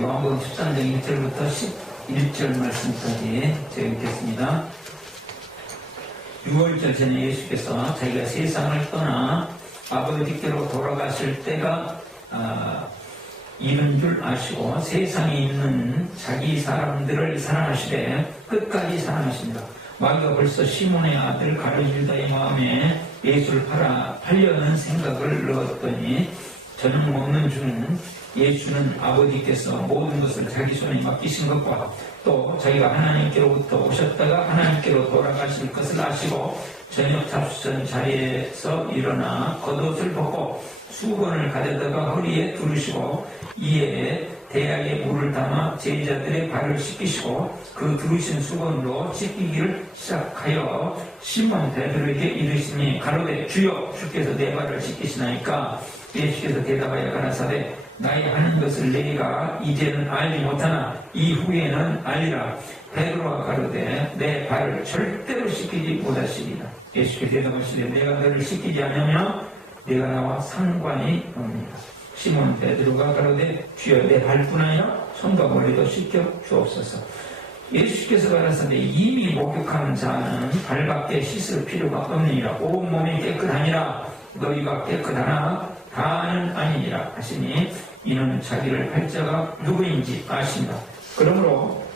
요한복음 13장 1절부터 11절 말씀까지 제가 읽겠습니다. 6월절 전에 예수께서 자기가 세상을 떠나 아버지께로 돌아가실 때가 이른 줄 아시고 세상에 있는 자기 사람들을 사랑하시되 끝까지 사랑하십니다. 마귀가 벌써 시몬의 아들 가룟유다의 마음에 예수를 팔려는 생각을 넣었더니 저녁 먹는 중 예수는 아버지께서 모든 것을 자기 손에 맡기신 것과 또 자기가 하나님께로부터 오셨다가 하나님께로 돌아가실 것을 아시고 저녁 잡수던 자리에서 일어나 겉옷을 벗고 수건을 가져다가 허리에 두르시고 이에 대야에 물을 담아 제자들의 발을 씻기시고 그 두르신 수건으로 씻기기를 시작하여 시몬 베드로에게 이르시니 가로되 주여 주께서 내 발을 씻기시나이까. 예수께서 대답하여 가라사대 나의 하는 것을 내가 이제는 알지 못하나 이후에는 알리라. 베드로가 가로되 내 발을 절대로 씻기지 못하시리라. 예수께서 대답하시되 내가 너를 씻기지 않으면 내가 나와 상관이 없느니라. 시몬 베드로가 가로되 주여 내 발뿐 아니라 손과 머리도 씻겨 주옵소서. 예수께서 가라사대 이미 목욕한 자는 발밖에 씻을 필요가 없느니라. 온 몸이 깨끗하니라. 너희가 깨끗하나 다는 아니니라 하시니 이는 자기를 할 자가 누구인지 아신다. 그러므로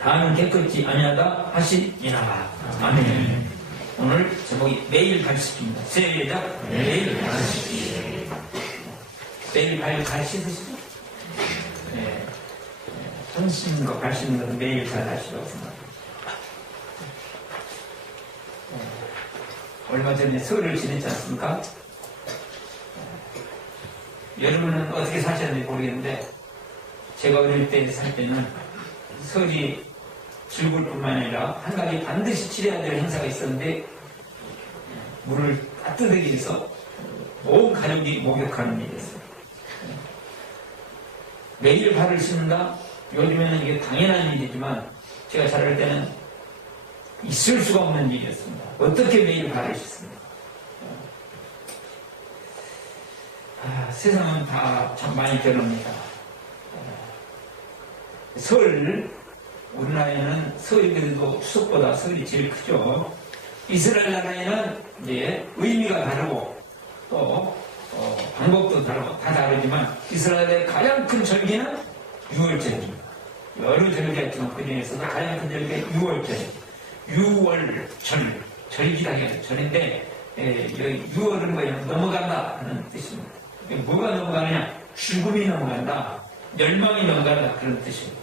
다는 깨끗지 아니하다 하시니라. 아멘. 오늘 제목이 매일 발 씻기입니다. 시작. 매일 발 씻기. 매일 발 씻으시죠? 네. 손 씻는 거, 발 씻는 것은 매일 잘 하시라고 생각합니다. 얼마 전에 설을 지냈지 않습니까? 여러분은 어떻게 사셨는지 모르겠는데 제가 어릴 때 살 때는 설이 즐거울 뿐만 아니라 한 가지 반드시 치러야 될 행사가 있었는데 물을 따뜻하게 해서 온 가족이 목욕하는 일이었어요. 매일 발을 씻는다? 요즘에는 이게 당연한 일이지만 제가 자랄 때는 있을 수가 없는 일이었습니다. 어떻게 매일 발을 씻습니까? 세상은 다 참 많이 변합니다. 설, 우리나라에는 설이 그래도 추석보다 설이 제일 크죠. 이스라엘 나라에는 이제 의미가 다르고 또 방법도 다르고 다 다르지만 이스라엘의 가장 큰 절기는 6월절입니다. 여러 절기가 있지만 그 중에서도 가장 큰 절기가 6월절입니다. 6월절, 절기라 해요. 절인데 여기 6월은 뭐예요? 넘어간다 하는 뜻입니다. 뭐가 넘어가느냐? 죽음이 넘어간다, 멸망이 넘어간다 그런 뜻입니다.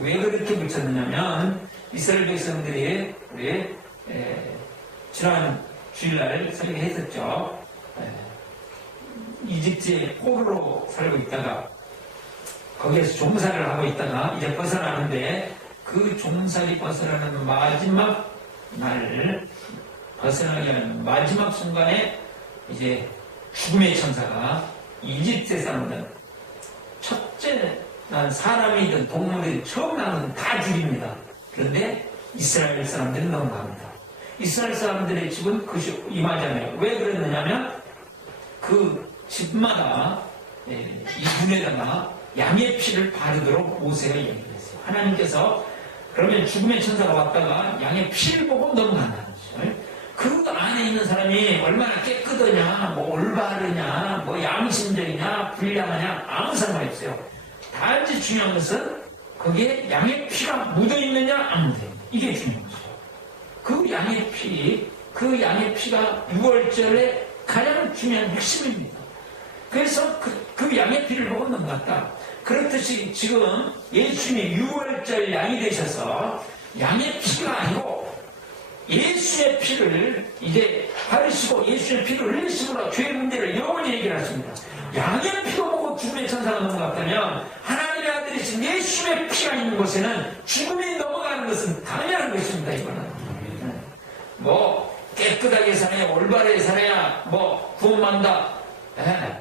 왜 그렇게 붙였느냐면 이스라엘 백성들이 우리 지난 주일날 설교했었죠. 이집트의 포로로 살고 있다가 거기에서 종살이를 하고 있다가 이제 벗어나는데 그 종살이 벗어나는 마지막 날, 벗어나게 하는 마지막 순간에 이제 죽음의 천사가 이집트 사람들, 첫째 난 사람이든 동물이든 처음 나는 다 죽입니다. 그런데 이스라엘 사람들은 넘어갑니다. 이스라엘 사람들의 집은 그것이 임하잖아요. 왜 그랬느냐면 그 집마다 이 문에다가 양의 피를 바르도록 모세가 얘기했어요. 하나님께서 그러면 죽음의 천사가 왔다가 양의 피를 보고 넘어간다는 거죠. 그 안에 있는 사람이 얼마나 깨끗하냐, 뭐 올바르냐, 뭐 양심적이냐, 불량하냐 아무 상관이 없어요. 단지 중요한 것은 거기에 양의 피가 묻어있느냐 안 묻어있느냐, 이게 중요한 거죠. 그 양의 피가 6월절에 가장 중요한 핵심입니다. 그래서 그 양의 피를 보고 넘어갔다. 그렇듯이 지금 예수님이 6월절 양이 되셔서 양의 피가 아니고 예수의 피를 이제 바르시고 예수의 피를 흘리심으로 죄의 문제를 영원히 해결하십니다. 양의 피도 보고 죽음의 천사가 넘어갔다면 하나님의 아들이신 예수의 피가 있는 곳에는 죽음이 넘어가는 것은 당연한 것입니다. 이거는 뭐 깨끗하게 살아야, 올바르게 살아야 뭐 구원받는다,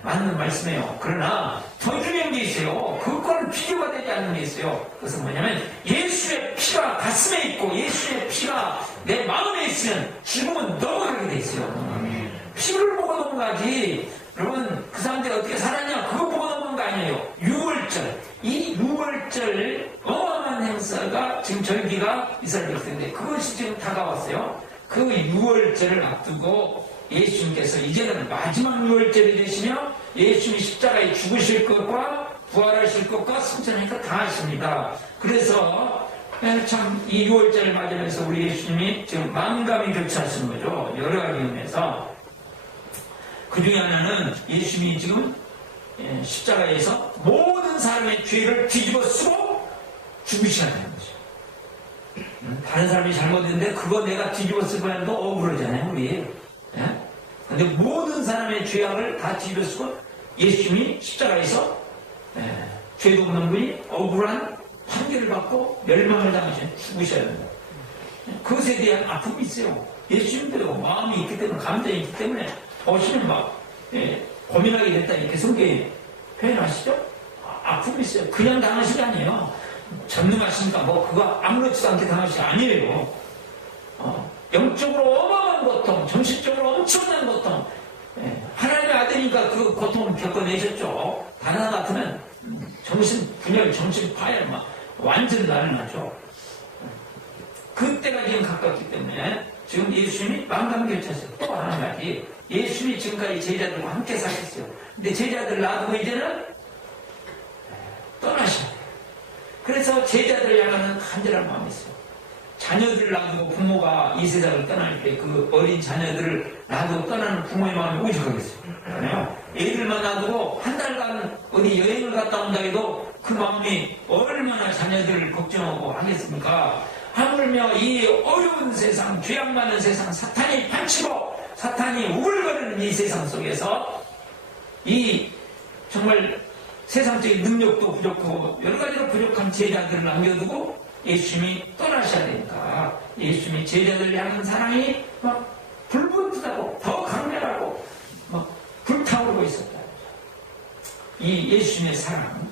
맞는 말씀이에요. 그러나 더 중요한 게 있어요. 그거는 비교가 되지 않는 게 있어요. 그것은 뭐냐면 예수의 피가 가슴에 있고 예수의 피가 내 마음에 있으면 죽음은 넘어가게 돼 있어요. 피를 보고 넘어가지. 여러분 그 사람들이 어떻게 살았냐 그거 보고 넘어간 거 아니에요. 6월절, 이 6월 일어날 어마어마한 행사가 지금 절기가 이스라엘 백성인데 그것이 지금 다가왔어요. 그 6월절을 앞두고 예수님께서 이제는 마지막 6월절이 되시며 예수님이 십자가에 죽으실 것과 부활하실 것과 승천하실 것 다 하십니다. 그래서 참 이 6월절을 맞으면서 우리 예수님이 지금 만감이 교차하시는 거죠. 여러 가지 의미에서. 그 중에 하나는 예수님이 지금 십자가에서 모든 사람의 죄를 뒤집어 쓰고 죽으시라는 거죠. 다른 사람이 잘못했는데 그거 내가 뒤집어 쓰고 하는 거 억울하잖아요, 우리. 근데 모든 사람의 죄악을 다 뒤집어 쓰고 예수님이 십자가에서 죄도 없는 분이 억울한 판결을 받고 멸망을 당하시는 죽으셔야 됩니다. 그것에 대한 아픔이 있어요. 예수님도 마음이 있기 때문에, 감정이 있기 때문에 보시면 막 고민하게 됐다 이렇게 성경에 표현하시죠? 아픔이 있어요. 그냥 당하신 게 아니에요. 전능하시니까 뭐 그거 아무렇지도 않게 당하신 게 아니에요. 영적으로 어마어마한 고통, 정신적으로 엄청난 고통. 하나님의 아들이니까 그 고통을 겪어내셨죠. 다른 하나 같으면 정신 분열, 정신 파열 막 완전 난리나죠. 그때가 지금 가깝기 때문에 지금 예수님이 만감교차했어요. 또 하나 가지. 예수님이 지금까지 제자들과 함께 사셨어요. 근데 제자들 놔두고 이제는 떠나셔야 돼요. 그래서 제자들을 향하는 간절한 마음이 있어요. 자녀들을 놔두고 부모가 이 세상을 떠날 때 그 어린 자녀들을 놔두고 떠나는 부모의 마음이 오죽하겠어요. 그러네요. 애들만 놔두고 한 달간 어디 여행을 갔다 온다 해도 그 마음이 얼마나 자녀들을 걱정하고 하겠습니까? 하물며 이 어려운 세상, 죄악 많은 세상, 사탄이 판치고 사탄이 우글거리는 이 세상 속에서 이 정말 세상적인 능력도 부족하고 여러 가지로 부족한 제자들을 남겨두고 예수님이 떠나셔야 되니까 예수님이 제자들을 향한 사랑이 막 불붙하고 더 강렬하고 막 불타오르고 있었다. 이 예수님의 사랑.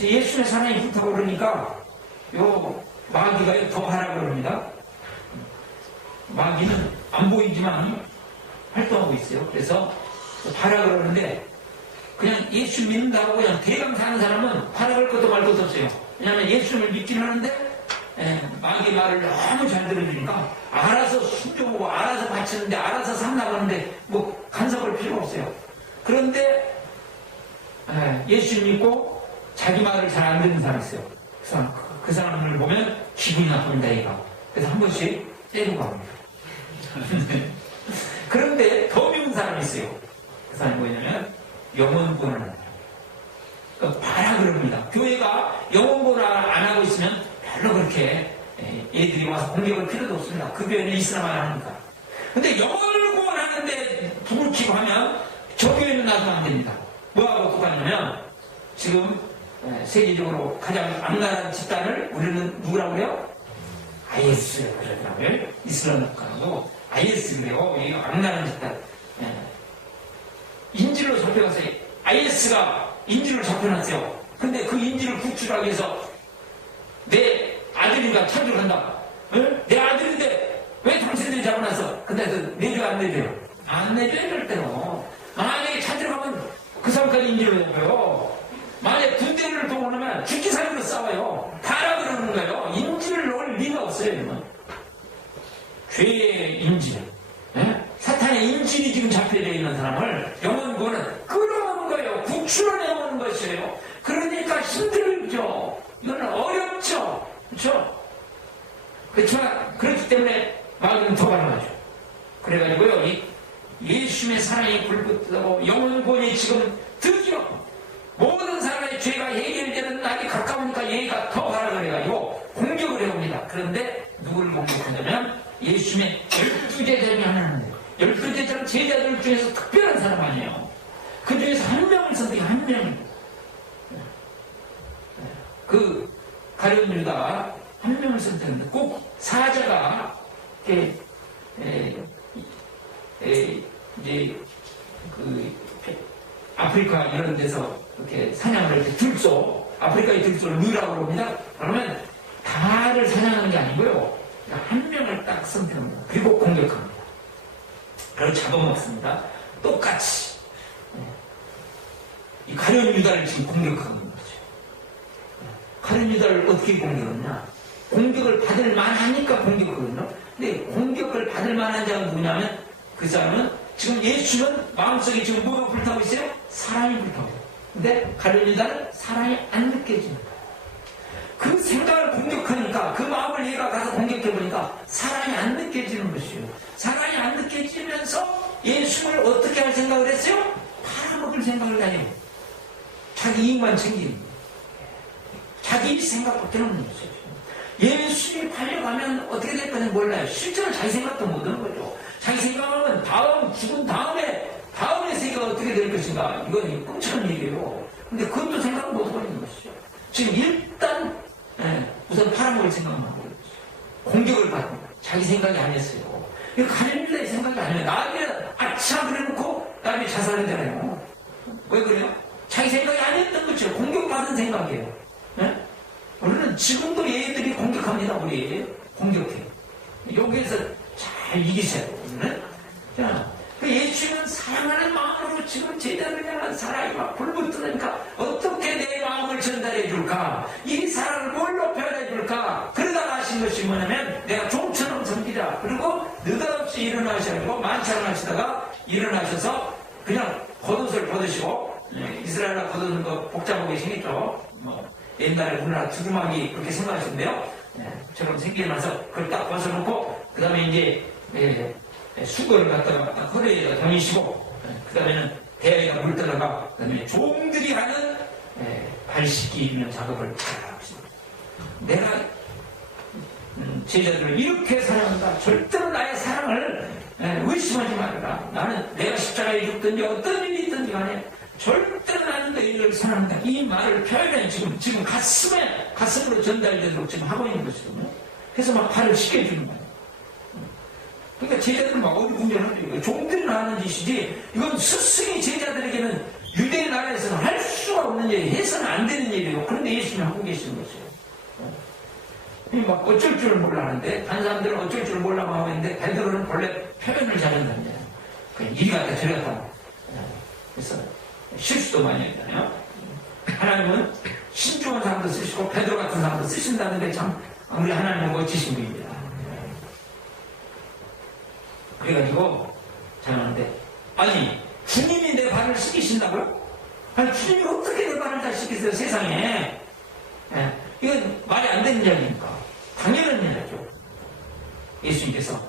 예수님의 사랑이 불타오르니까 요 마귀가 더 하라고 그럽니다. 마귀는 안 보이지만 활동하고 있어요. 그래서 하라 그러는데 그냥 예수 믿는다고 그냥 대강 사는 사람은 하라 그럴 것도 말 것도 없어요. 왜냐하면 예수님을 믿긴 하는데 마귀 말을 너무 잘 들어주니까 알아서 순종하고 알아서 바치는데 알아서 산다고 하는데 뭐 간섭할 필요가 없어요. 그런데 예수 믿고 자기 말을 잘 안 듣는 사람이 있어요. 그 사람을 보면 기분이 나쁩니다, 얘가. 그래서 한 번씩 때리고 갑니다. 그런데 더 미운 사람이 있어요. 그 사람이 뭐냐면 영혼권을 하는 사람. 봐라 그럽니다. 교회가 영혼권을 안 하고 있으면 별로 그렇게 얘들이 와서 공격할 필요도 없습니다. 그 교회는 이스라만 하니까. 근데 영혼을 구원하는데 불을 켜고 하면 저 교회는 놔두면 안 됩니다. 뭐하고 똑같냐면 지금 세계적으로 가장 악랄한 집단을 우리는 누구라고 그래요? IS 그러더라고요. 이슬람 국가라고 IS 그래요. 이 악랄한 집단. 인질로 잡혀갔어요. IS가 인질로 잡혀놨어요. 근데 그 인질을 구출하기 위해서 내 아들이가 찾으러 간다. 내 아들인데 왜 당신들이 잡아놨어? 근데 내줘 안 내줘요? 안 내줘요 절대로. 만약에 찾으러 가면 그 사람까지 인질로 잡혀요. 만약에 군대를 동원하면 죽기 살기로 싸워요. 다라 그러는 거예요. 인질을 넣을 리가 없어요. 이건. 죄의 인질. 사탄의 인질이 지금 잡혀져 있는 사람을 영혼구원은 끌어오는 거예요. 구출해내오는 것이에요. 그러니까 힘들죠. 이거는 어렵죠. 그렇죠? 그렇지만 그렇기 때문에 마귀는 더 가능하죠. 그래가지고요. 이 예수님의 사랑이 불붙고 영혼구원이 지금 드디어 모든 사람의 죄가 해결되는 날이 가까우니까 얘가 더 가라 그래가지고 공격을 해옵니다. 그런데 누구를 공격하냐면 예수님의 12제자 중에 하나는 12제자는 제자들 중에서 특별한 사람 아니에요. 그 중에서 한 명을 선택해, 한 명을. 그 가룟 유다가 한 명을 선택했는데 꼭 사자가 이렇게 이제 그 아프리카 이런 데서 이렇게 사냥을 할 때 들소, 아프리카의 들소를 누라고 그럽니다. 그러면 다를 사냥하는 게 아니고요. 한 명을 딱 선택합니다. 그리고 공격합니다. 그리고 잡아먹습니다. 똑같이. 이 가룟 유다를 지금 공격하는 거죠. 가룟 유다를 어떻게 공격했냐? 공격을 받을 만하니까 공격하거든요. 근데 공격을 받을 만한 자가 누구냐면 그 사람은 지금 예수는 마음속에 지금 뭐가 불타고 있어요? 사랑이 불타고 있어요. 근데 가룟 유다는 사랑이 안 느껴지는 거예요. 그 생각을 공격하니까 그 마음을 얘가 가서 공격해보니까 사랑이 안 느껴지는 것이에요. 사랑이 안 느껴지면서 예수를 어떻게 할 생각을 했어요? 팔아먹을 생각을 해요. 자기 이익만 챙기는 거예요. 자기 생각밖에 없는 거죠. 예수님이 팔려가면 어떻게 될 거는 몰라요. 실제로 자기 생각도 못 하는 거죠. 자기 생각하면 죽은 다음에 세계가 어떻게 될 것인가. 이건 꿈처럼 얘기해요. 근데 그것도 생각 못 하고 있는 것이죠. 지금 일단 우선 팔아먹을 생각만 하고 있어요. 공격을 받는 거예요. 자기 생각이 아니었어요. 이거 가룟 유다의 생각이 아니에요. 나중에 아차 그래놓고 나중에 자살했잖아요. 왜 그래요? 자기 생각이 아니었던 거죠. 공격받은 생각이에요. 우리는 지금도 얘들이 공격합니다. 우리 공격해. 여기에서 잘 이기세요. 자, 예수는 사랑하는 마음으로 지금 제자를 향한 사랑이 막 불붙으니까 어떻게 내 마음을 전달해 줄까? 이 사랑을 뭘로 표현해 줄까? 그러다가 하신 것이 뭐냐면 내가 종처럼 섬기자. 그리고 느닷없이 일어나셔가지고 만찬을 하시다가 일어나셔서 그냥 겉옷을 벗으시고 이스라엘아 겉옷은 거 복잡하게 생겼죠. 옛날에 우리나라 두루마기 그렇게 생각하시는데요. 저처럼 생기고 나서 그걸 딱 벗어놓고 그 다음에 이제 수건을 갖다가 딱 허리에다 던지시고 그 다음에는 대야에다 물 떠다가 그 다음에 종들이 하는 발 씻기 작업을 하십니다. 내가 제자들을 이렇게 사랑한다. 절대로 나의 사랑을 의심하지 말아라. 나는 내가 십자가에 죽든지 어떤 일이 있든지 간에 절대로 나는 너희를 사랑한다. 이 말을 표현해 지금 가슴으로 전달되도록 지금 하고 있는 것이거든요. 그래서 막 발을 씻겨주는 거예요. 그러니까 제자들은 막 어리둥절하죠. 종들이 하는 짓이지 이건 스승이 제자들에게는 유대 나라에서는 할 수가 없는 일, 해서는 안 되는 일이에요. 그런데 예수님이 하고 계시는 것이에요. 막 어쩔 줄을 몰라 하는데 다른 사람들은 어쩔 줄을 몰라고 하고 있는데 베드로는 원래 표현을 잘한다는 거예요. 그냥 이리 갔다 저리 갔다. 그래서 실수도 많이 했잖아요. 하나님은 신중한 사람도 쓰시고 베드로 같은 사람도 쓰신다는데 참 우리 하나님은 멋지신 분입니다. 그래가지고 잘하는데 아니 주님이 내 발을 씻기신다고요? 아니 주님이 어떻게 내 발을 다 씻기세요 세상에. 이건 말이 안 되는 이야기니까 당연한 이야기죠. 예수님께서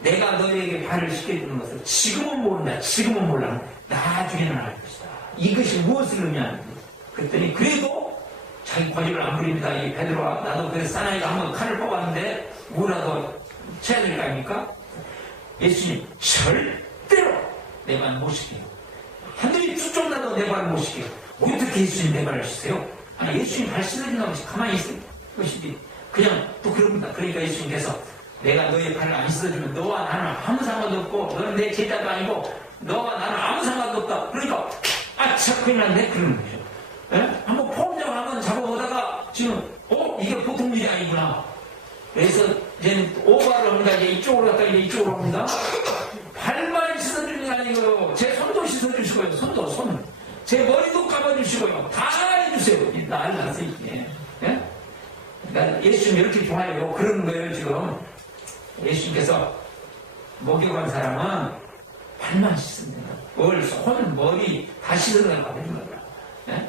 내가 너에게 발을 씻겨주는 것을 지금은 모른다. 지금은 몰라. 나중에는 알 것이다. 이것이 무엇을 의미하는지. 그랬더니 그래도 자기 고집을 안 부립니다. 이 베드로와 나도 그래서 사나이가 한번 칼을 뽑았는데 뭐라도 쳐야 될 거 아닙니까? 예수님 절대로 내 발 못 씻겨요. 하늘이 쭉쭉 나도 내 발 못 씻겨요. 어떻게 예수님 내 발을 씻어요? 아니 예수님 발 씻어준다고 가만히 있을 것이지 그냥 또 그럽니다. 그러니까 예수님께서 내가 너의 발을 안 씻어주면 너와 나는 아무 상관도 없고 너는 내 제자도 아니고 너와 나는 아무 상관도 없다. 그러니까 아차 큰일 났네 그러는 거죠. 한번 폼좀 한번 잡아보다가 지금 이게 보통 일이 아니구나. 그래서 이제는 오바를 합니다. 이제 이쪽으로 갔다가 이제 이쪽으로 합니다. 발만 씻어주는 게 아니고요. 제 손도 씻어주시고요. 손. 제 머리도 감아주시고요. 다 해주세요. 난리 났어요, 이게. 그러니까 예수님 이렇게 좋아해요. 그런 거예요, 지금. 예수님께서 목욕한 사람은 발만 씻습니다. 손, 머리 다 씻어달라고 하는 거예요.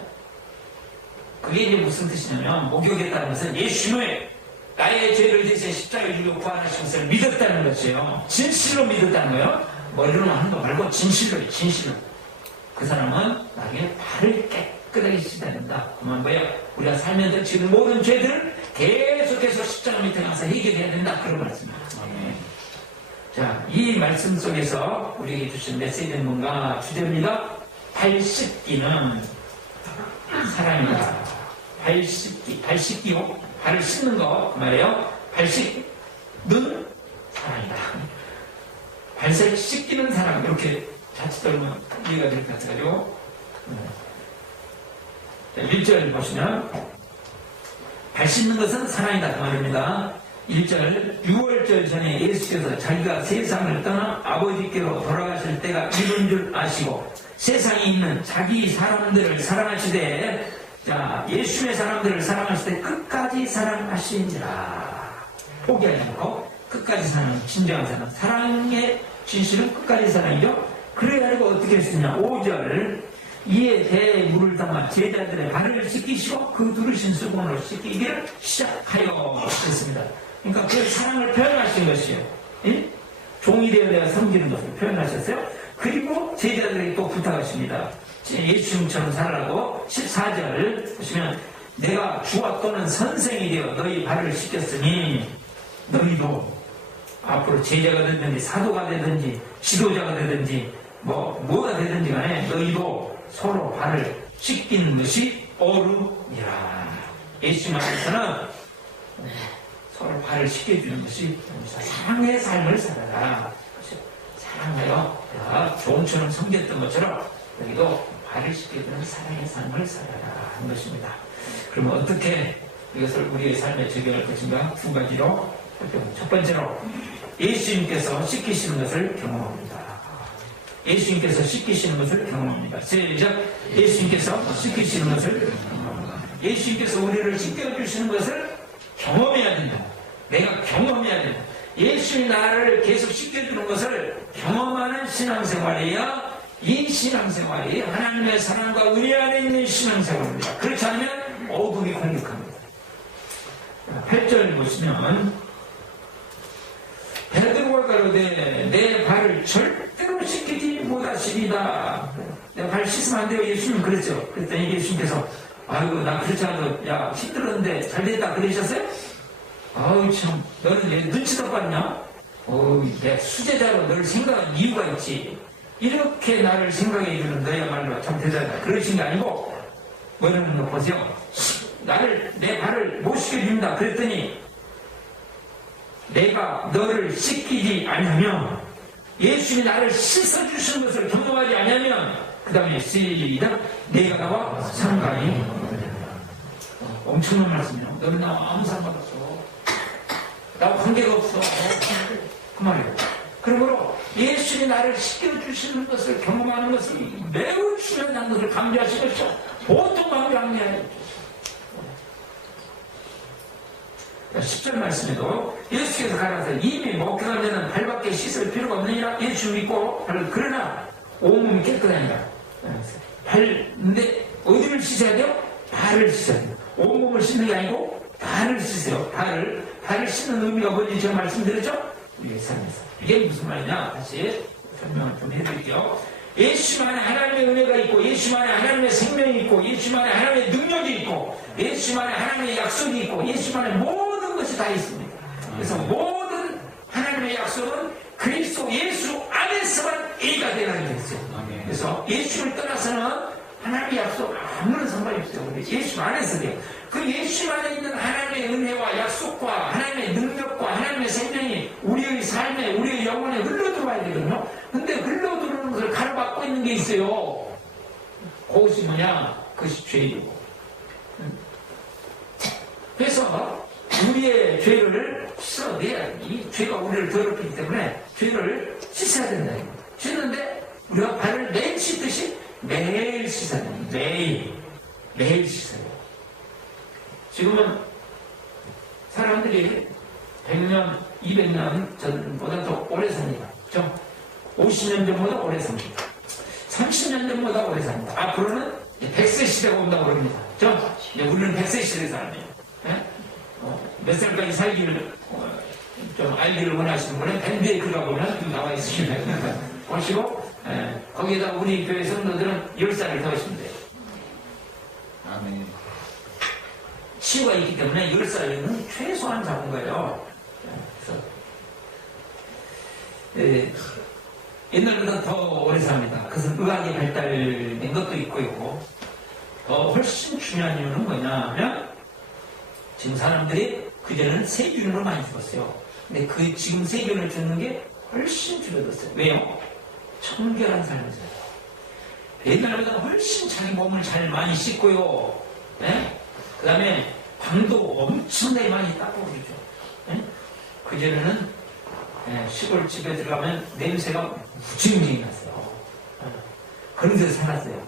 그게 이제 무슨 뜻이냐면, 목욕했다는 것은 예수님의 나의 죄를 대신 십자가에 죽여 구원하신 것을 믿었다는 것이에요. 진실로 믿었다는 거예요. 머리로만 하는 거 말고 진실로. 그 사람은 나중에 발을 깨끗하게 씻어야 된다. 그러면 뭐예요? 우리가 살면서 지금 모든 죄들을 계속해서 십자가 밑에 가서 해결해야 된다. 그런 말씀입니다. 자, 이 말씀 속에서 우리에게 주신 메시지는 뭔가 주제입니다. 발 씻기는 사랑이다. 발 씻기고 발을 씻는 거 그 말이에요. 발 씻는 사랑이다. 발을 씻기는 사랑 이렇게 자칫 들으면 이해가 될 것 같아가지고 1절 보시면 발 씻는 것은 사랑이다 그 말입니다. 1절 6월절 전에 예수께서 자기가 세상을 떠나 아버지께로 돌아가실 때가 이른 줄 아시고 세상에 있는 자기 사람들을 사랑하시되 자, 예수의 사람들을 사랑하실 때 끝까지 사랑하시니라. 포기하지 않고 끝까지 사랑하는 진정한 사랑. 사랑의 진실은 끝까지 사랑이죠. 그래가지고 어떻게 했느냐. 5절 이에 배에 물을 담아 제자들의 발을 씻기시고 그 두르신 수건으로 씻기기를 시작하여 했습니다. 그러니까 그 사랑을 표현하신 것이에요. 예? 종이 되어 내가 섬기는 것을 표현하셨어요. 그리고 제자들에게 또 부탁하십니다. 예수님처럼 살라고 14절 보시면 내가 주와 또는 선생이 되어 너희 발을 씻겼으니 너희도 앞으로 제자가 되든지 사도가 되든지 지도자가 되든지 뭐가 되든지 간에 너희도 서로 발을 씻기는 것이 어루니라. 예수님 안에서는 서로 발을 씻겨주는 것이 사랑의 삶을 살아라. 사랑하여 내가 종처럼 섬겼던 것처럼 여기도 발을 씻겨주는 사랑의 삶을 살아라 하는 것입니다. 그러면 어떻게 이것을 우리의 삶에 적용할 것인가? 두 가지로. 첫 번째로 예수님께서 씻기시는 것을 경험합니다. 예수님께서 씻기시는 것을 경험합니다. 시작. 예수님께서 씻기시는 것을 경험합니다. 예수님께서 우리를 씻겨주시는 것을 경험해야 된다. 내가 경험해야 된다. 예수님이 나를 계속 씻겨주는 것을 경험하는 신앙생활이야. 이 신앙생활이 하나님의 사랑과 은혜 안에 있는 신앙생활입니다. 그렇지 않으면 어둠이 공격합니다. 8절 보시면 베드로가 가로되 내 발을 절대로 씻기지 못하시리다. 내 발 씻으면 안 돼요. 예수님 그랬죠. 그랬더니 예수님께서 아이고 나 그렇지 않아도 야 힘들었는데 잘 됐다 그러셨어요? 아우 참 너는 내 눈치도 봤냐? 내 수제자로 너를 생각한 이유가 있지. 이렇게 나를 생각해 주는 너야말로 참 대단하다. 그러신 게 아니고 뭐라는 거 보세요. 내 발을 못 씻겨준다. 그랬더니 내가 너를 씻기지 않으면 예수님이 나를 씻어주시는 것을 경험하지 않으면 그 다음에 시작 내가 나와 상관이 엄청난 말씀이에요. 너는 나와 아무 상관없어. 나와 관계가 없어. 그 말이에요. 그러므로 예수님이 나를 씻겨주시는 것을 경험하는 것을 매우 중요한 것을 강조하시는 것이죠. 보통 강조하는 게 아니에요. 10절 말씀에도 예수께서 가라서 이미 목회가 되는 발밖에 씻을 필요가 없느니라. 예수 믿고 그러나 온몸이 깨끗하니라. 근데 어디를 씻어야 돼요? 발을 씻어야 돼요. 온몸을 씻는 게 아니고 발을 씻어요. 발을 씻는 의미가 뭔지 제가 말씀드렸죠? 우리의 삶에서 이게 무슨 말이냐? 다시 설명을 좀 해드릴게요. 예수 안에 하나님의 은혜가 있고 예수 안에 하나님의 생명이 있고 예수 안에 하나님의 능력이 있고 예수 안에 하나님의 약속이 있고 예수 안에 모든 것이 다 있습니다. 그래서 모든 하나님의 약속은 그리스도 예수 안에서만 이가 되라는 거였어요. 그래서 예수를 떠나서는 하나님의 약속 아무런 상관이 없어요. 예수 안에서 돼요. 그 예수 안에 있는 하나님의 은혜와 약속과 하나님의 능력과 하나님의 생명이 우리의 삶에 우리의 영혼에 흘러들어와야 되거든요. 근데 흘러들어오는 것을 가로막고 있는 게 있어요. 그것이 뭐냐? 그것이 죄이고. 그래서 우리의 죄를 씻어내야 이 죄가 우리를 더럽히기 때문에 죄를 씻어야 된다. 씻는데 우리가 발을 매일 씻듯이 매일 씻어야 됩니다. 매일 씻어야 돼요. 지금은 사람들이 100년, 200년 전보다 더 오래 삽니다. 그렇죠? 50년 전보다 오래 삽니다. 30년 전보다 오래 삽니다. 앞으로는 100세 시대가 온다고 그럽니다. 그렇죠? 우리는 100세 시대에 살아요. 몇 살까지 살기를 좀 알기를 원하시는 분은 밴드에 그가 보면 나와 있습니다. 보시고 거기에다 우리 교회 성도들은 10살을 더 하시면 돼요. 아멘. 치유가 있기 때문에 10살은 최소한 잡은 거예요. 그래서 옛날보다 더 오래 삽니다. 그것은 의학이 발달된 것도 있고요. 더 훨씬 중요한 이유는 뭐냐면 지금 사람들이 그전에는 세균으로 많이 죽었어요. 근데 지금 세균을 죽는 게 훨씬 줄어들었어요. 왜요? 청결한 삶을 살아요. 옛날보다 훨씬 자기 몸을 잘 많이 씻고요. 그 다음에 방도 엄청나게 많이 닦고 그러죠. 그전에는 시골집에 들어가면 냄새가 무지무지 났어요. 그런 데서 살았어요.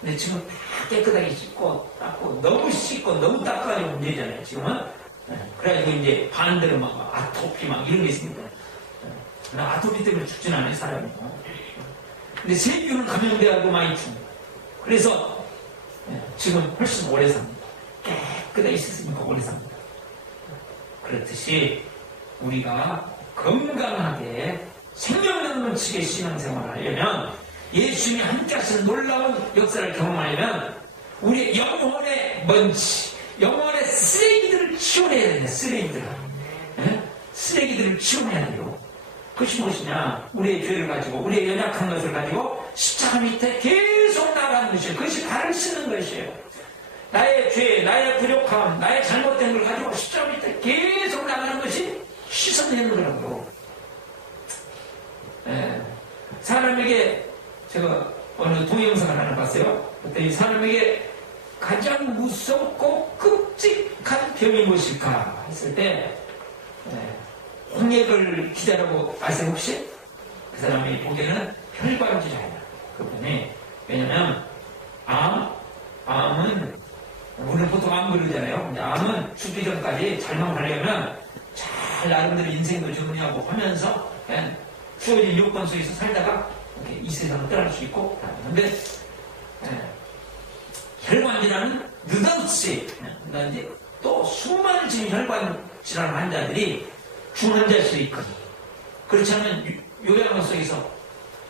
근데 지금 다 깨끗하게 씻고 닦고 너무 씻고 너무 닦아가지고 문제잖아요 지금은. 그래가지고 이제 반대로 막 아토피 막 이런 게 있습니다. 나 아토피 때문에 죽진 않아요 사람이. 근데 세균은 감염돼가지고 많이 죽어. 그래서 지금 훨씬 오래 삽니다. 깨끗하게 씻으니까 오래 삽니다. 그렇듯이 우리가 건강하게 생명 넘치게 신앙생활을 하려면, 예수님이 함께 하시는 놀라운 역사를 경험하려면 우리의 영혼의 먼지, 영혼의 쓰레기들을 치워내야 돼요. 쓰레기들을 치워내야 돼요. 그것이 무엇이냐? 우리의 죄를 가지고, 우리의 연약한 것을 가지고 십자가 밑에 계속 나가는 것이에요. 그것이 발을 씻는 것이에요. 나의 죄, 나의 부족함, 나의 잘못된 걸 가지고 십자가 밑에 계속 나가는 것이 씻어내는 거라고. 사람에게, 제가 어느 동영상을 하나 봤어요. 그때 사람에게 가장 무섭고 끔찍한 병이 무엇일까 했을 때, 홍역을 기다라고 아세요 혹시? 그 사람이 보기에는 혈관질환이야. 그분이. 왜냐면 암은 우리는 보통 암 그러잖아요. 근데 암은 죽기 전까지 잘만 하려면 잘 나름대로 인생도 정리하고 하면서 주어진 요건 속에서 살다가 이렇게 이 세상을 떠날 수 있고. 근데 혈관질환은 느닷없이 또 수많은 지금 혈관질환 환자들이 중환자일 수 있거든. 그렇지 않으면 요양원 속에서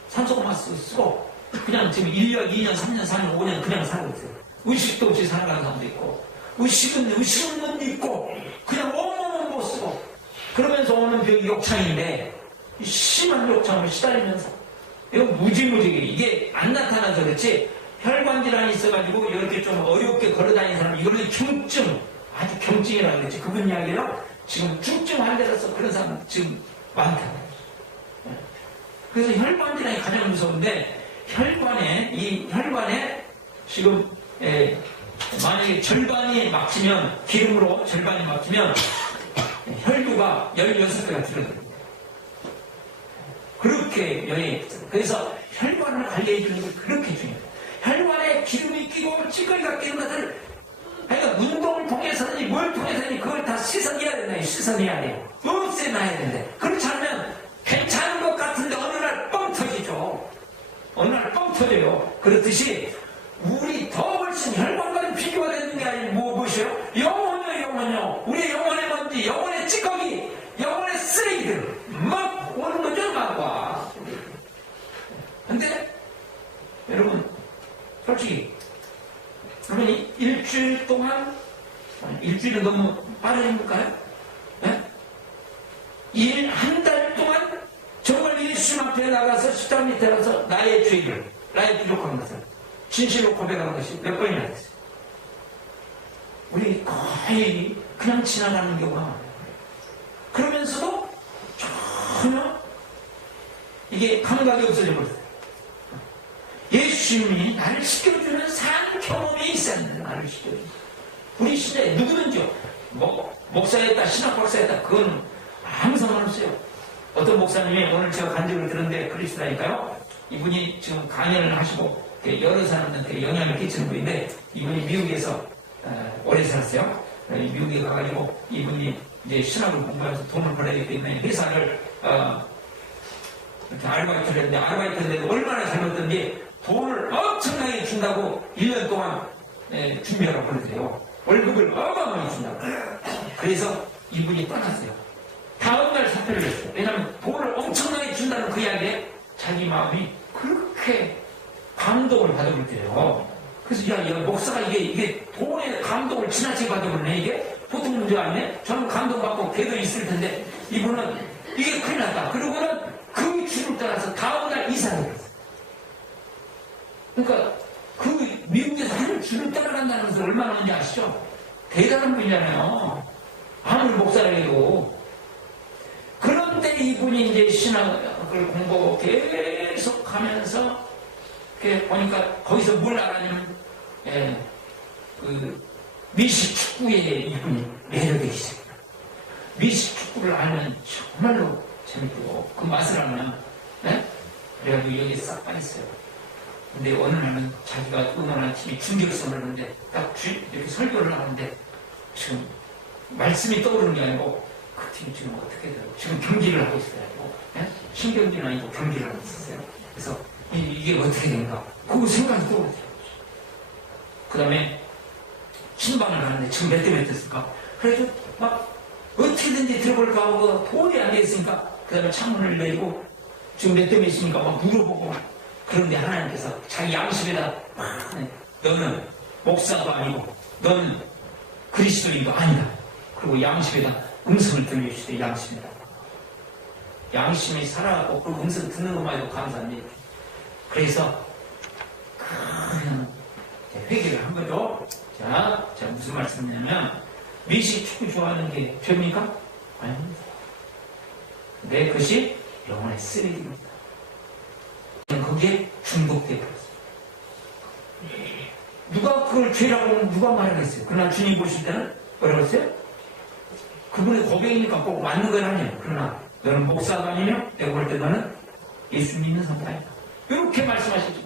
산소가 쓰고 그냥 지금 1년, 2년, 3년, 4년, 5년 그냥 살고 있어요. 의식도 없이 살아가는 사람도 있고, 의식은 못 있고, 그냥 온몸은 못 쓰고, 그러면서 오는 병이 욕창인데, 심한 욕창을 시달리면서, 이거 무지무지게, 이게 안 나타나서 그렇지, 혈관질환이 있어가지고, 이렇게 좀 어렵게 걸어다니는 사람, 이걸로 경증, 아주 경증이라고 그랬지. 그분 이야기랑 지금 중증 환자로서 그런 사람 지금 많다고. 그래서 혈관질환이 가장 무서운데, 혈관에 지금 만약에 절반이 막히면, 기름으로 절반이 막히면 혈류가 16배가 줄어듭니다. 그렇게 영향이 있어요. 그래서 혈관을 관리해 주는 게 그렇게 중요해요. 혈관에 기름이 끼고 찌꺼기가 끼는 것을, 그러니까 운동을 통해서든지 뭘 통해서든지 그걸 다 씻어내야 된다. 씻어내야 돼요. 없애놔야 되는데, 그렇지 않으면 괜찮은 것 같은데 어느 날 뻥 터지죠. 어느 날 뻥 터져요. 그렇듯이 우리 더 훨씬 혈관과는 비교가 되는 게 아니고 무엇이에요? 영혼이요. 우리의 영혼의 먼지, 영혼의 찌꺼기, 영혼의 쓰레기들 막 오는 거죠. 막 와. 근데 여러분 솔직히 여러분이 일주일 동안, 일주일은 너무 빠르니까요? 한 달 동안 정말 예수 앞에 나가서 십자가 밑에 가서 나의 죄를, 나의 부족한 것을 진실로 고백하는 것이 몇 번이나 됐어요. 우리 거의 그냥 지나가는 경우가 많아요. 그러면서도 전혀 이게 감각이 없어져 버렸어요. 예수님이 나를 시켜주는 산 경험이 있었는데, 나를 시켜주는. 우리 시대에 누구든지요. 목사였다, 신학박사였다, 그건 아무 상관없어요. 어떤 목사님이 오늘 제가 간증을 들었는데 그러시다니까요. 이분이 지금 강연을 하시고 여러 사람들한테 영향을 끼치는 분인데, 이분이 미국에서 오래 살았어요. 미국에 가가지고 이분이 이제 신학을 공부하면서 돈을 벌어야 되기 때문에 회사를 이렇게 아르바이트를 했는데, 아르바이트인데 얼마나 잘못됐는지 돈을 엄청나게 준다고 1년 동안 준비하라고 그러더래요. 월급을 어마어마하게 준다고. 그래서 이분이 떠났어요. 다음날 사퇴를 했어요. 왜냐하면 돈을 엄청나게 준다는 그 이야기에 자기 마음이 그렇게 감동을 받아버렸대요. 그래서 야 목사가 이게 돈의 감동을 지나치게 받아버리네. 이게 보통 문제가 아니네. 저는 감동받고 걔도 있을 텐데 이분은 이게 큰일 났다. 그러고는 그 줄을 따라서 다음날 이사를 했어요. 그러니까 그 미국에서 한 줄을 따라간다는 것은 얼마나 많은지 아시죠? 대단한 분이잖아요. 아무리 목사라 해도. 그런데 이분이 이제 신학을 공부하고 계속 하면서 보니까 거기서 뭘 알았냐면 그 미식 축구에 이분이 매력이 있어요. 미식 축구를 알면 정말로 재밌고 그 맛을 알면 그래가지고 여기 싹 빠졌어요. 근데 어느 날은 자기가 응원하는 팀이 준결승을 하는데 딱 이렇게 설교를 하는데 지금 말씀이 떠오르는 게 아니고 그 팀이 지금 어떻게 돼요? 지금 경기를 하고 있어요. 예? 신경기는 아니고 경기를 하고 있었어요. 그래서 이게 어떻게 된가? 그거 생각이 떠오르죠. 그 다음에 신방을 가는데 지금 몇 대 몇 됐을까? 그래도 막 어떻게든지 들어볼까 하고 도저히 안 되겠으니까 그 다음에 창문을 내리고 지금 몇 대 몇이니까 막 물어보고 그런데 하나님께서 자기 양심에다 너는 목사도 아니고 너는 그리스도인도 아니다. 그리고 양심에다 음성을 들려주시대. 양심이 살아가고 그 음성 듣는 것만 해도 감사합니다. 그래서 그냥 회개를 한 거죠. 자 무슨 말씀이냐면 미식 축구 좋아하는 게 죄입니까? 아닙니다. 근데 그것이 영혼의 쓰레기입니다. 거기에 중독되어 버렸어요. 누가 그걸 죄라고 누가 말하겠어요? 그러나 주님 보실 때는 뭐라고 했어요? 그분의 고백이니까 꼭 맞는 건 아니에요. 그러나 너는 목사가 아니며 내가 볼 때 너는 예수 믿는 사람이다. 이렇게 말씀하시죠.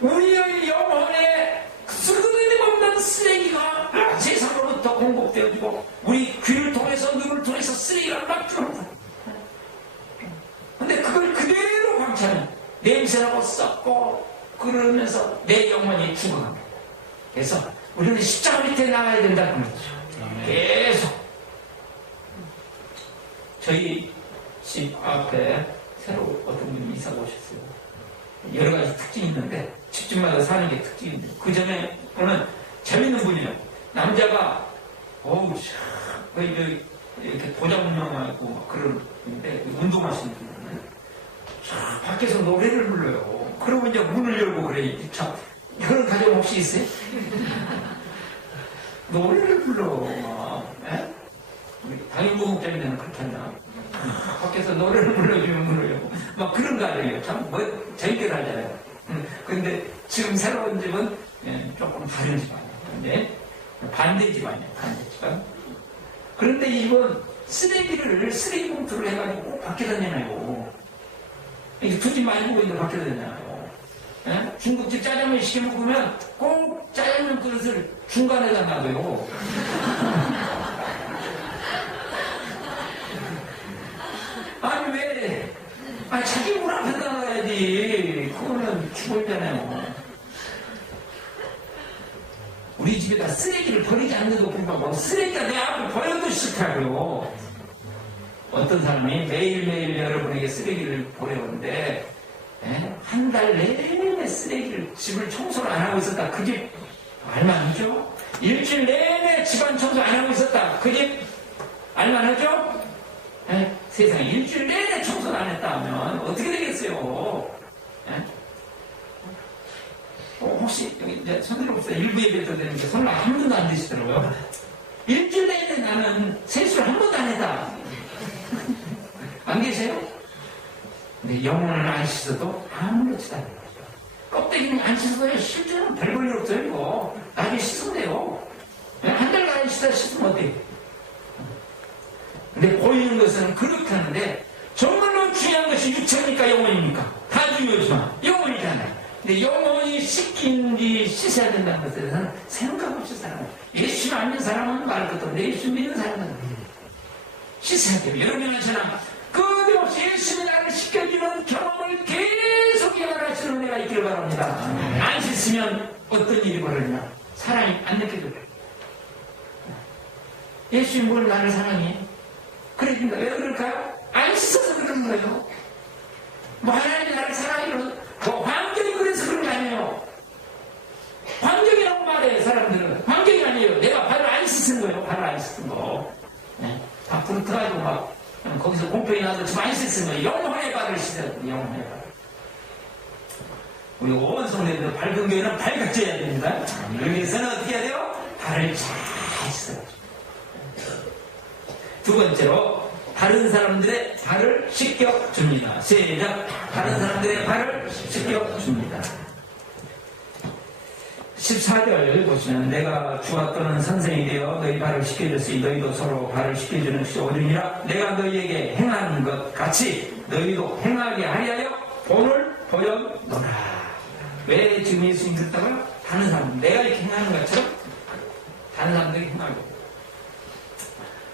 우리의 영혼에 쓸데없는 쓰레기가 세상으로부터 공급되어지고 우리 귀를 통해서 눈을 통해서 쓰레기가 막 들어온다. 근데 그걸 그대로 방치하면 냄새나고 썩고 그러면서 내 영혼이 죽어갑니다. 그래서 우리는 십자가 밑에 나가야 된다는 거죠. 계속 저희 집 앞에 새로 어떤 분이 이사가 오셨어요. 여러 가지 특징이 있는데 집집마다 사는 게 특징인데 그 전에 보는 재밌는 분이에요. 남자가 어우 이렇게 도장명하고 막 그러는데 운동하시는 분은 밖에서 노래를 불러요. 그러고 이제 문을 열고 그래. 참 그런 가정 혹시 있어요? 노래를 불러. 당일무목장이면 그렇게 한다. 밖에서 노래를 불러주면 문을 열고 막 그런 가정이에요. 참 재밌게 하잖아요. 근데 지금 새로운 집은 조금 다른 집안이에요. 근데 반대 집안이에요. 반대 집안. 그런데 이번 쓰레기를 쓰레기 봉투를 해가지고 꼭 밖에다 내놔요. 이게 두 집 많이 보고 있는데 밖에다 내놔요. 중국집 짜장면 시켜 먹으면 꼭 짜장면 그릇을 중간에다 놔둬요. 아니 왜? 아니 자기 문 앞에다 놔야지. 그거는 죽어있잖아요. 우리 집에다 쓰레기를 버리지 않는데도 불구하고 쓰레기가 내 앞에 버려도 싫다고요. 어떤 사람이 매일매일 여러분에게 쓰레기를 보내오는데 한 달 내내 쓰레기를 집을 청소를 안 하고 있었다. 그 집 알만하죠? 일주일 내내 집안 청소 안 하고 있었다. 그 집 알만하죠? 세상에 일주일 내내 청소를 안 했다 하면 어떻게 되겠어요? 혹시 여기 이제 손들어 봅시다. 일부 예배도 되는데 손을 한 번도 안 드시더라고요. 일주일 내내 나는 세수를 한 번도 안 했다. 안 계세요? 근데 영혼을 안 씻어도 아무렇지도 않아요. 껍데기는 안 씻어도 실제로는 별 볼일 없어요. 이거 나중에 씻으면 돼요. 한 달간 씻으면 어때요? 근데 보이는 것은 그렇게 하는데 정말로 중요한 것이 육체입니까 영혼입니까? 다 중요하지만 영혼이잖아요. 근데 영혼이 씻긴지 씻어야 된다는 것에 대해서는 생각 없이 살아요. 예수 안 믿는 사람은 말 것도 없는데 예수 믿는 사람은 씻어야 돼요. 여러분 하시나 끊임없이 예수님이 나를 씻겨주는 경험을 계속 이어가시는 은혜가 있기를 바랍니다. 안 씻으면 어떤 일이 벌어지나 사랑이 안 느껴져요. 예수님이 뭘 나를 사랑해? 그러니까 왜 그럴까요? 안 씻어서 그러는 거예요. 뭐 하나님이 나를 사랑해요. 뭐 환경이 그래서 그런 게 아니에요. 환경이라고 말해요. 사람들은 환경이 아니에요. 내가 발을 안 씻은 거예요. 발을 안 씻은 거. 밖으로 들어가지고 막 거기서 공평이 나서 좀 안 씻은 거예요. 영혼의 발을 씻어야 돼요. 영혼의 발. 우리 온 성도들 밝은 교회는 밝아져야 됩니다. 그러기 위해서는 어떻게 해야 돼요? 발을 잘 씻어야 돼요. 두 번째로 다른 사람들의 발을 씻겨줍니다. 시작. 다른 사람들의 발을 씻겨줍니다. 14절 보시면 내가 주와 또는 선생이 되어 너희 발을 씻겨줬으니 너희도 서로 발을 씻겨주는 것이 옳으니라. 내가 너희에게 행하는 것 같이 너희도 행하게 하리하여 본을 보여노라. 왜 지금 예수님 듣다가 다른 사람, 내가 이렇게 행하는 것처럼 다른 사람들이 행하고.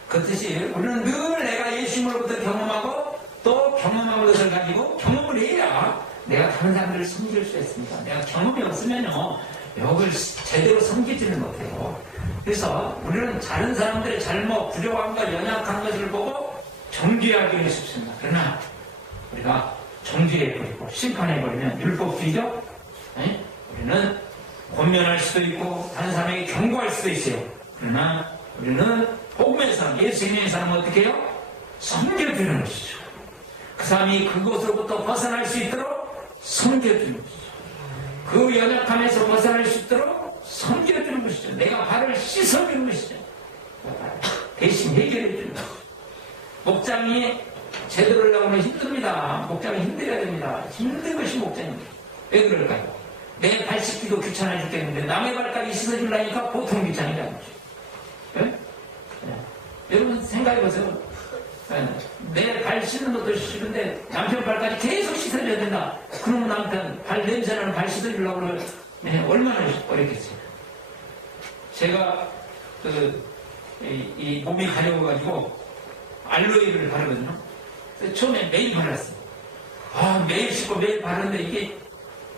그렇듯이 우리는 늘 내가 예수님으로부터 경험하고 또 경험한 것을 가지고 경험을 해야 내가 다른 사람들을 섬길 수 있습니다. 내가 경험이 없으면요, 이걸 제대로 섬기지는 못해요. 그래서 우리는 다른 사람들의 잘못, 부족한 것, 연약한 것을 보고 정죄하기는 쉽습니다. 그러나 우리가 정죄해버리고 심판해버리면 율법주의죠? 우리는 권면할 수도 있고 다른 사람에게 경고할 수도 있어요. 그러나 우리는 복음의 사람, 예수님의 사람은 어떻게 해요? 섬겨주는 것이죠. 그 사람이 그것으로부터 벗어날 수 있도록 섬겨주는 것이죠. 그 연약함에서 벗어날 수 있도록 섬겨주는 것이죠. 내가 발을 씻어주는 것이죠. 대신 해결해 주는 것이죠. 목장이 제대로 하려고 하면 힘듭니다. 목장이 힘들어야 됩니다. 힘든 것이 목장입니다. 왜 그럴까요? 내 발 씻기도 귀찮아 죽겠는데 남의 발까지 씻어주려니까 보통 귀찮은 아니죠. 네? 여러분 생각해보세요. 내 발 씻는 것도 싫은데 남편 발까지 계속 씻어줘야 된다. 그러면 남편 발 냄새나는 발 씻어주려고 그러면 얼마나 어렵겠어요. 제가 이 몸이 가려워가지고 알로에를 바르거든요. 처음에 매일 발랐어요. 매일 씻고 매일 바르는데 이게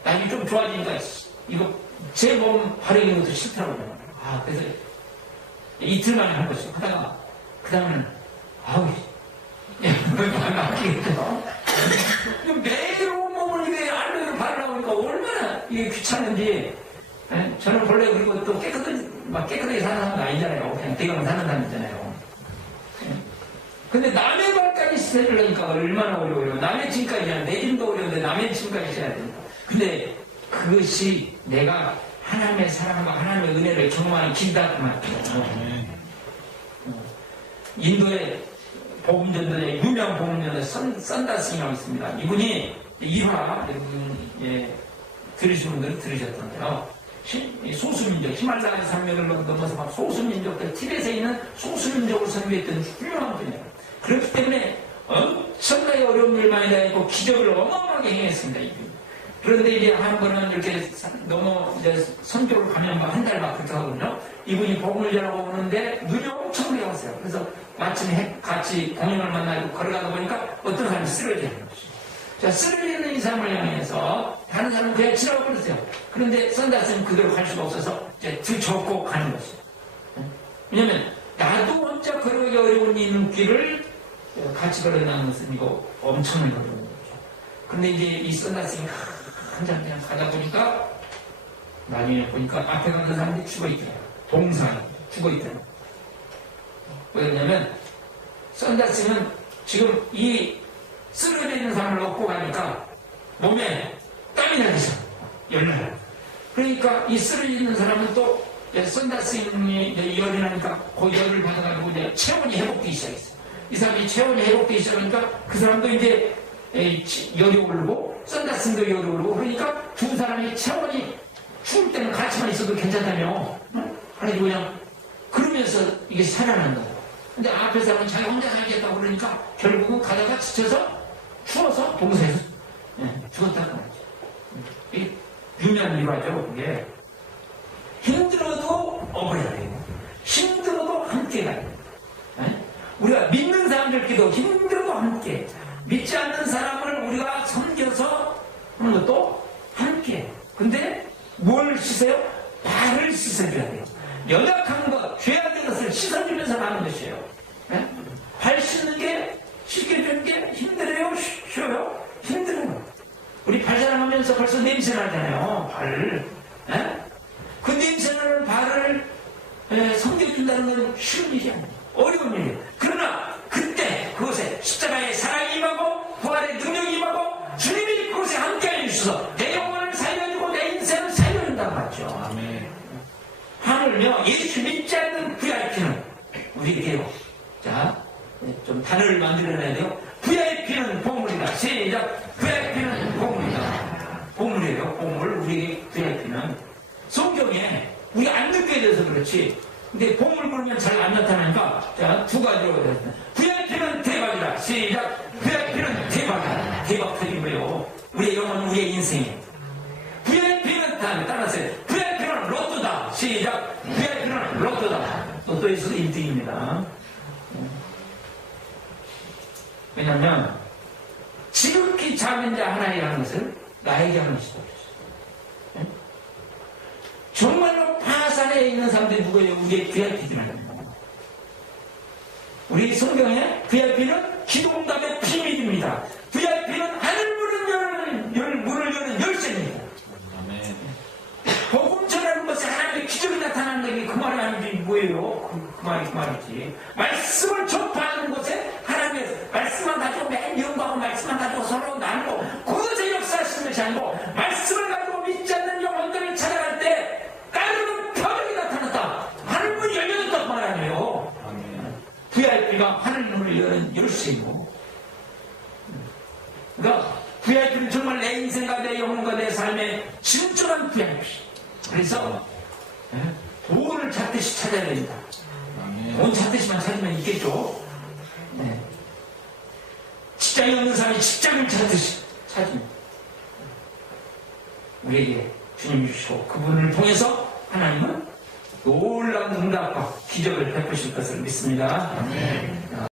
나중에 좀 좋아지니까 이거 제 몸 바르는 것도 싫더라고요. 그래서 이틀만에 한 거죠. 하다가 그 다음에는 아끼겠죠. 매일 온몸을 이게 알로에를 바르려고 하니까 얼마나 이게 귀찮은지. 저는 본래 그리고 또 깨끗하게 사는 사람도 아니잖아요. 그냥 대강 사는 사람이잖아요. 근데 남의 발까지 씻어주려니까 얼마나 어려워요. 남의 짐까지 해야 내 짐도 어려운데 남의 짐까지 해야 됩니다. 근데 그것이 내가 하나님의 사랑과 하나님의 은혜를 경험하는 길이다 그 말이에요. 인도의 복음전도의 유명 복음전도 선다스님이라고 있습니다. 이분이 이화 여러분 들으신 분들은 들으셨던데요. 소수민족 히말라야 산맥을 넘어서 막 소수민족들 티벳에 있는 소수민족을 선교했던 훌륭한 분이에요. 그렇기 때문에 엄청나게 어려운 일만이 다했고 기적을 어마어마하게 행했습니다. 이분. 그런데 이제 한 번은 이렇게 이제 선교를 가면 막 한 달 막 그렇게 하거든요. 이분이 복음을 전하고 오는데 눈이 엄청 매웠어요. 그래서 마침 같이 공연을 만나고 걸어가다 보니까 어떤 사람이 쓰러지는 거죠. 자, 쓰러지는 이 사람을 향해서 다른 사람은 그냥 지나고 그랬어요. 그런데 선다스는 그대로 갈 수가 없어서 이제 들쳐고 가는 거죠. 왜냐면 나도 혼자 걸어가기 어려운 이 눈길을 같이 걸어가는 것은 이거 엄청난 어려운 거죠. 근데 이제 이 선다스가 한참 그냥 가다 보니까 나중에 보니까 앞에 가는 사람들이 죽어있더라고요. 동상 죽어있더라고요. 왜냐면 선다스는 지금 이 쓰러져 있는 사람을 업고 가니까 몸에 땀이 나기 시작해요. 열나요. 그러니까 이 쓰러져 있는 사람은 또 선다스님이 열이 나니까 그 열을 받아가지고 이제 체온이 회복되기 시작했어요. 이 사람이 체온이 회복되기 시작하니까 그 사람도 이제 열이 오르고 선다스님도 열이 오르고 그러니까 두 사람이 체온이 추울 때는 같이만 있어도 괜찮다며 그래가지고 그냥 그러면서 이게 살아난다고. 근데 앞에 사람은 자기 혼자 살겠다고 그러니까 결국은 가다가 지쳐서 추워서 동서에서 죽었다고 말이죠. 이 유명한 일화죠. 그게 힘들어도 어버려야 돼요. 힘들어도 함께 가야 돼요. 우리가 믿는 사람들끼리도 힘들어도 함께, 믿지 않는 사람을 우리가 섬겨서 하는 것도 함께. 근데 뭘 씻어요? 발을 씻어줘야 돼요. 연약한 것, 죄악된 것을 씻어주면서 하는 것이에요. 발 씻는 게 씻겨주는 게 힘들어요? 쉬워요? 힘들어요. 우리 발 자랑하면서 벌써 냄새 나잖아요. 발을. 그 냄새 나는 발을 섬겨준다는 건 쉬운 일이 아니에요. 어려운 일이에요. 그러나 그때 그곳에 십자가의 사랑이 임하고 부활의 능력이 임하고 주님이 그곳에 함께해 주셔서 내 영혼을 살려주고 내 인생을 살려준다고 말죠. 아멘. 하물며 예수 믿지 않는 VIP는 우리에게요. 자, 좀 단어를 만들어내야 돼요. VIP는 보물이다. 시작. VIP는 보물이다. 보물이에요. 보물. 우리 VIP는 성경에 우리 안 느껴져서 그렇지. 근데 보물 부르면 잘 안 나타나니까 자, 두 가지로 VIP는 대박이다. 시작. VIP는 대박이다. 대박 터진 거예요. 우리의 영혼, 우리의 인생에. VIP는 다음에 따라서요. VIP는 로또다. 시작. VIP는 로또다. 로또에서도 1등입니다. 왜냐하면 지극히 작은 자 하나이라는 것을 나에게 하는 것이다. 정말로 파산에 있는 사람들이 누구예요? 우리의 VIP들이라는 거예요. 우리 성경에 VIP는 기도응답의 비밀입니다. VIP는 문을 여는 열쇠입니다. 아멘. 복음 전하는 것에 하나님의 기적이 나타나는 게 그 말이 아니지 뭐예요? 그 말이지. 말씀을 접하는 곳에 하나님의 말씀만 가지고 맨 영광하고 말씀만 가지고 서로 나누고 그것에 역사하시는 것이 아니고 말씀을 가지고 믿지 않는 영혼들을 찾아갈 때 따르는 표적이 나타났다. 하늘 문이 열려졌단 말 아니에요. 아멘. VIP가 하늘 문을 여는 열쇠이고, 그러니까 VIP는 정말 내 인생과 내 영혼과 내 삶의 진정한 VIP. 그래서 돈을 찾듯이 찾아야 됩니다. 아멘. 돈 찾듯이만 찾으면 있겠죠. 직장이 없는 사람이 직장을 찾듯이 찾으면 우리에게 주님 주시고 그분을 통해서 하나님은 놀라운 응답과 기적을 베푸실 것을 믿습니다. 아멘.